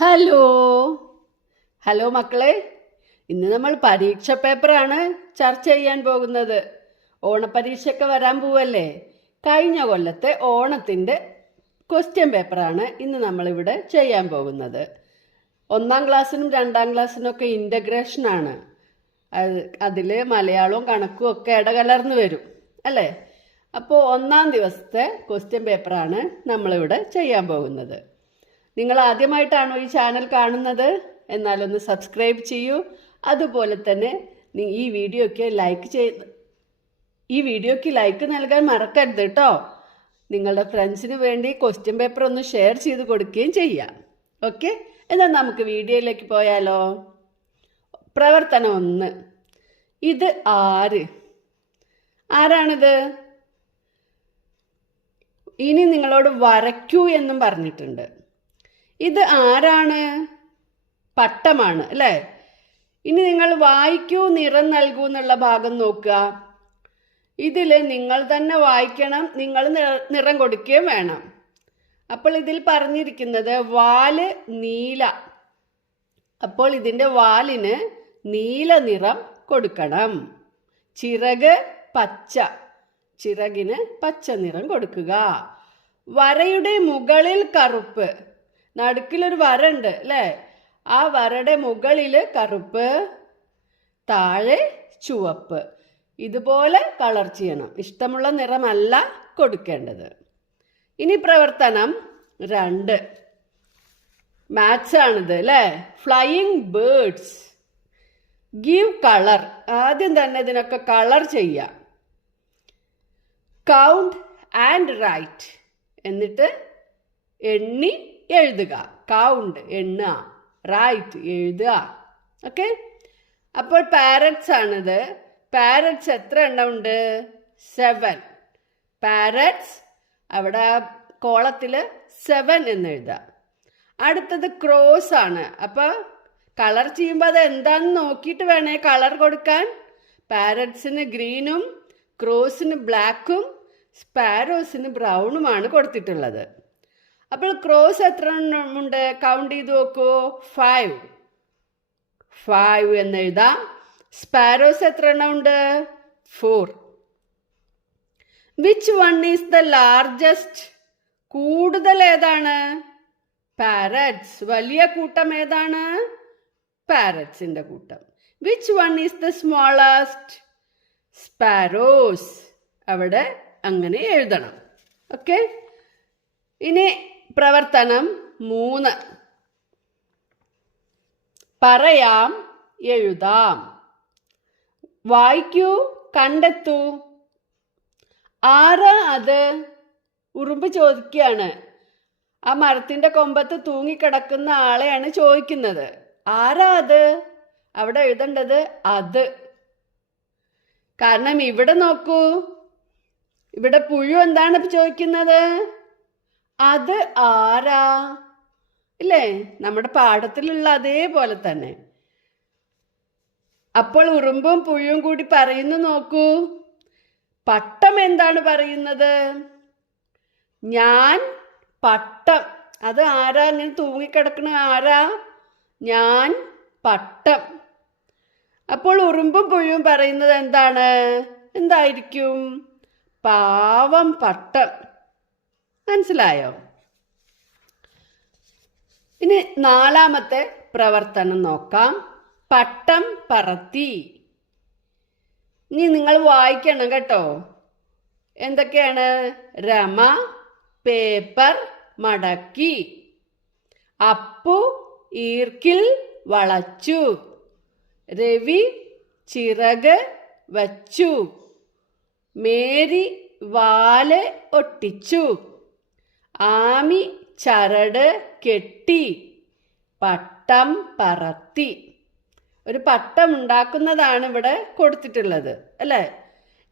Hello hello മക്കളെ, ഇന്ന് നമ്മൾ പരീക്ഷ പേപ്പറാണ് ചർച്ച ചെയ്യാൻ പോകുന്നത്. ഓണപ്പരീക്ഷയൊക്കെ വരാൻ പോവല്ലേ. കഴിഞ്ഞ കൊല്ലത്തെ ഓണത്തിൻ്റെ ക്വസ്റ്റ്യൻ പേപ്പറാണ് ഇന്ന് നമ്മളിവിടെ ചെയ്യാൻ പോകുന്നത്. 1-ാം ക്ലാസ്സിനും 2-ാം ക്ലാസ്സിനൊക്കെ ഇൻ്റഗ്രേഷനാണ്. അതിൽ മലയാളവും കണക്കും ഒക്കെ ഇടകലർന്ന് വരും അല്ലേ. അപ്പോൾ 1-ാം ദിവസത്തെ ക്വസ്റ്റ്യൻ പേപ്പറാണ് നമ്മളിവിടെ ചെയ്യാൻ പോകുന്നത്. നിങ്ങൾ ആദ്യമായിട്ടാണോ ഈ ചാനൽ കാണുന്നത്? എന്നാലൊന്ന് സബ്സ്ക്രൈബ് ചെയ്യൂ. അതുപോലെ തന്നെ ഈ വീഡിയോയ്ക്ക് ലൈക്ക് നൽകാൻ മറക്കരുത് കേട്ടോ. നിങ്ങളുടെ ഫ്രണ്ട്സിന് വേണ്ടി ക്വസ്റ്റ്യൻ പേപ്പർ ഒന്ന് ഷെയർ ചെയ്ത് കൊടുക്കുകയും ചെയ്യാം. ഓക്കെ, എന്നാൽ നമുക്ക് വീഡിയോയിലേക്ക് പോയാലോ. പ്രവർത്തനം 1. ഇത് ആരാണിത്? ഇനി നിങ്ങളോട് വരയ്ക്കൂ എന്നും പറഞ്ഞിട്ടുണ്ട്. ഇത് ആരാണ്? പട്ടമാണ് അല്ലേ. ഇനി നിങ്ങൾ വായിക്കൂ, നിറം നൽകൂ എന്നുള്ള ഭാഗം നോക്കുക. ഇതിൽ നിങ്ങൾ തന്നെ വായിക്കണം, നിങ്ങൾ നിറം കൊടുക്കുകയും വേണം. അപ്പോൾ ഇതിൽ പറഞ്ഞിരിക്കുന്നത് വാല് നീല. അപ്പോൾ ഇതിൻ്റെ വാലിന് നീല നിറം കൊടുക്കണം. ചിറക് പച്ച, ചിറകിന് പച്ച നിറം കൊടുക്കുക. വരയുടെ മുകളിൽ കറുപ്പ്, നടുക്കിലൊരു വര ഉണ്ട് അല്ലേ. ആ വരയുടെ മുകളിൽ കറുപ്പ്, താഴെ ചുവപ്പ്. ഇതുപോലെ കളർ ചെയ്യണം. ഇഷ്ടമുള്ള നിറമല്ല കൊടുക്കേണ്ടത്. ഇനി പ്രവർത്തനം 2, മാത്സ് ആണിത് അല്ലേ. Flying birds. Give colour. ആദ്യം തന്നെ ഇതിനൊക്കെ കളർ ചെയ്യാം. Count and write. എന്നിട്ട് എണ്ണി എഴുതുക. കൗണ്ട് എണ്ണുക, റൈറ്റ് എഴുതുക. ഓക്കെ, അപ്പോൾ പാരറ്റ്സ് ആണിത്. പാരറ്റ്സ് എത്ര എണ്ണം ഉണ്ട്? 7 പാരറ്റ്സ്. അവിടെ കോളത്തിൽ 7 എന്ന് എഴുതുക. അടുത്തത് ക്രോസ് ആണ്. അപ്പോൾ കളർ ചെയ്യുമ്പോൾ അത് എന്താണെന്ന് നോക്കിയിട്ട് വേണേ കളർ കൊടുക്കാൻ. പാരറ്റ്സിന് ഗ്രീനും ക്രോസിന് ബ്ലാക്കും സ്പാരോസിന് ബ്രൗണുമാണ് കൊടുത്തിട്ടുള്ളത്. അപ്പോൾ ക്രോസ് എത്ര എണ്ണമുണ്ട്? കൗണ്ട് ചെയ്ത് നോക്കൂ. 5 എന്ന് എഴുതാം. സ്പാരോസ് എത്ര എണ്ണമുണ്ട്? 4. Which one is the largest? കൂടുതൽ ഏതാണ്? പാരറ്റ്സ്. വലിയ കൂട്ടം ഏതാണ്? പാരറ്റ്സിന്റെ കൂട്ടം. Which one is the smallest? Sparrows. അവിടെ അങ്ങനെ എഴുതണം. ഓക്കെ, ഇനി പ്രവർത്തനം 3, പറയാം എഴുതാം. വായിക്കൂ, കണ്ടെത്തൂ. ആരാ അത്? ഉറുമ്പ് ചോദിക്കുകയാണ്. ആ മരത്തിന്റെ കൊമ്പത്ത് തൂങ്ങിക്കിടക്കുന്ന ആളെയാണ് ചോദിക്കുന്നത്. ആരാ അത്? അവിടെ എഴുതേണ്ടത് അത്. കാരണം ഇവിടെ നോക്കൂ, ഇവിടെ പുഴു എന്താണ് ചോദിക്കുന്നത്? അത് ആരാ? ഇല്ലേ, നമ്മുടെ പാഠത്തിലുള്ള അതേപോലെ തന്നെ. അപ്പോൾ ഉറുമ്പും പുഴുവും കൂടി പറയുന്നു നോക്കൂ. പട്ടം എന്താണ് പറയുന്നത്? ഞാൻ പട്ടം. അത് ആരാ ഇങ്ങനെ തൂങ്ങിക്കിടക്കണ? ആരാ? ഞാൻ പട്ടം. അപ്പോൾ ഉറുമ്പും പുഴുവും പറയുന്നത് എന്താണ്? എന്തായിരിക്കും? പാവം പട്ടം. മനസ്സിലായോ? ഇനി 4-മത്തെ പ്രവർത്തനം നോക്കാം. പട്ടം പറത്തി. ഇനി നിങ്ങൾ വായിക്കണം കേട്ടോ. എന്തൊക്കെയാണ്? രമ പേപ്പർ മടക്കി. അപ്പു ഈർക്കിൽ വളച്ചു. രവി ചിറക് വച്ചു. മേരി വാല് ഒട്ടിച്ചു. ആമി ചരട് കെട്ടി. പട്ടം പറത്തി. ഒരു പട്ടം ഉണ്ടാക്കുന്നതാണ് ഇവിടെ കൊടുത്തിട്ടുള്ളത് അല്ലേ.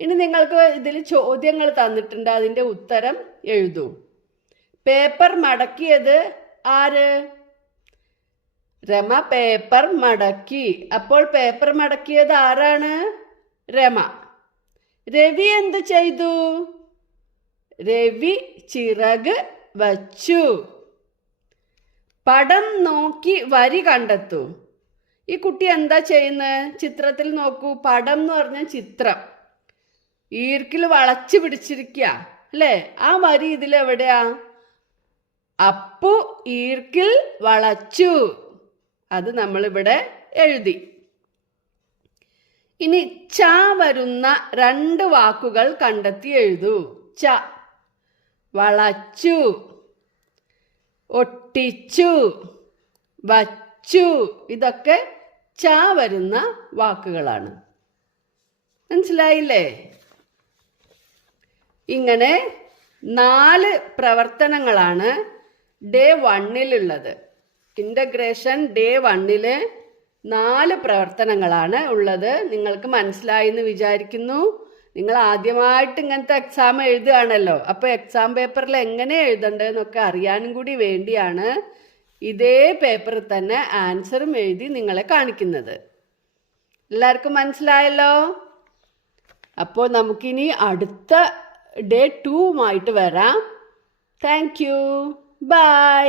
ഇനി നിങ്ങൾക്ക് ഇതിൽ ചോദ്യങ്ങൾ തന്നിട്ടുണ്ട്, അതിൻ്റെ ഉത്തരം എഴുതൂ. പേപ്പർ മടക്കിയത് ആര്? രമ പേപ്പർ മടക്കി. അപ്പോൾ പേപ്പർ മടക്കിയത് ആരാണ്? രമ. രവി എന്ത് ചെയ്തു? രവി ചിറക് വച്ചു. പടം നോക്കി വരി കണ്ടെത്തൂ. ഈ കുട്ടി എന്താ ചെയ്യുന്നത്? ചിത്രത്തിൽ നോക്കൂ. പടം എന്ന് പറഞ്ഞ ചിത്രം ഈർക്കിൽ വളച്ചു പിടിച്ചിരിക്കുക അല്ലേ? ആ വരി ഇതിലെവിടെയാ? അപ്പു ഈർക്കിൽ വളച്ചു. അത് നമ്മളിവിടെ എഴുതി. ഇനി ച വരുന്ന 2 വാക്കുകൾ കണ്ടെത്തി എഴുതൂ. ച, വളച്ചു, ഒട്ടിച്ചു, വച്ചു. ഇതൊക്കെ ച വരുന്ന വാക്കുകളാണ്. മനസ്സിലായില്ലേ? ഇങ്ങനെ 4 പ്രവർത്തനങ്ങളാണ് ഡേ 1-ലുള്ളത്. ഇൻ്റഗ്രേഷൻ ഡേ 1-ല് 4 പ്രവർത്തനങ്ങളാണ് ഉള്ളത്. നിങ്ങൾക്ക് മനസ്സിലായി എന്ന് വിചാരിക്കുന്നു. നിങ്ങൾ ആദ്യമായിട്ട് ഇങ്ങനത്തെ എക്സാം എഴുതുകയാണല്ലോ. അപ്പോൾ എക്സാം പേപ്പറിൽ എങ്ങനെ എഴുതേണ്ടതെന്നൊക്കെ അറിയാനും കൂടി വേണ്ടിയാണ് ഇതേ പേപ്പറിൽ തന്നെ ആൻസറും എഴുതി നിങ്ങളെ കാണിക്കുന്നത്. എല്ലാവർക്കും മനസ്സിലായല്ലോ? അപ്പോൾ നമുക്കിനി അടുത്ത ഡേ 2-വുമായിട്ട് വരാം. Thank you. ബൈ.